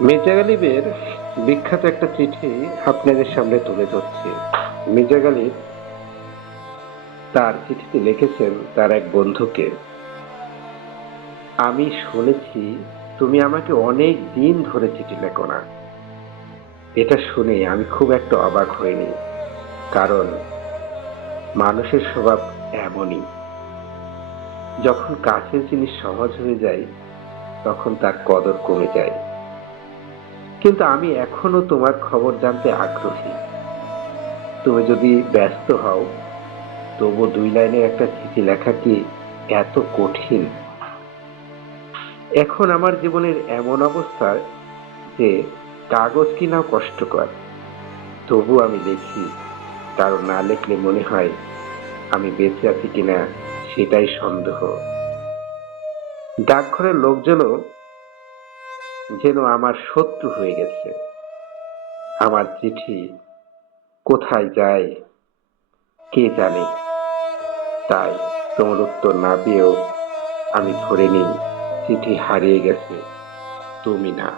মির্জা গালিবের বিখ্যাত একটা চিঠি আপনাদের সামনে তুলে ধরছি। মির্জা গালিব তার চিঠিতে লিখেছেন তার এক বন্ধুকে, আমি শুনেছি তুমি আমাকে অনেক দিন ধরে চিঠি লেখো না। এটা শুনে আমি খুব একটা অবাক হইনি, কারণ মানুষের স্বভাব এমনই। যখন কাছের জিনিস সহজ হয়ে যায় তখন তার কদর কমে যায়। কিন্তু আমি এখনো তোমার খবর জানতে আগ্রহী। তুমি যদি ব্যস্ত হও, তবু 2 লাইনের একটা চিঠি লেখা কি এত কঠিন? এখন আমার জীবনের এমন অবস্থা যে কাগজ কিনাও কষ্টকর, তবু আমি লিখি। কারণ না লিখলে মনে হয় আমি বেঁচে আছি কিনা সেটাই সন্দেহ। ডাকঘরের লোকজনও যেন আমার শত্রু হয়ে গেছে। আমার চিঠি কোথায় যায় কে জানে। তাই তোমার উত্তর না পেয়েও আমি ধরে নিই চিঠি হারিয়ে গেছে, তুমি না।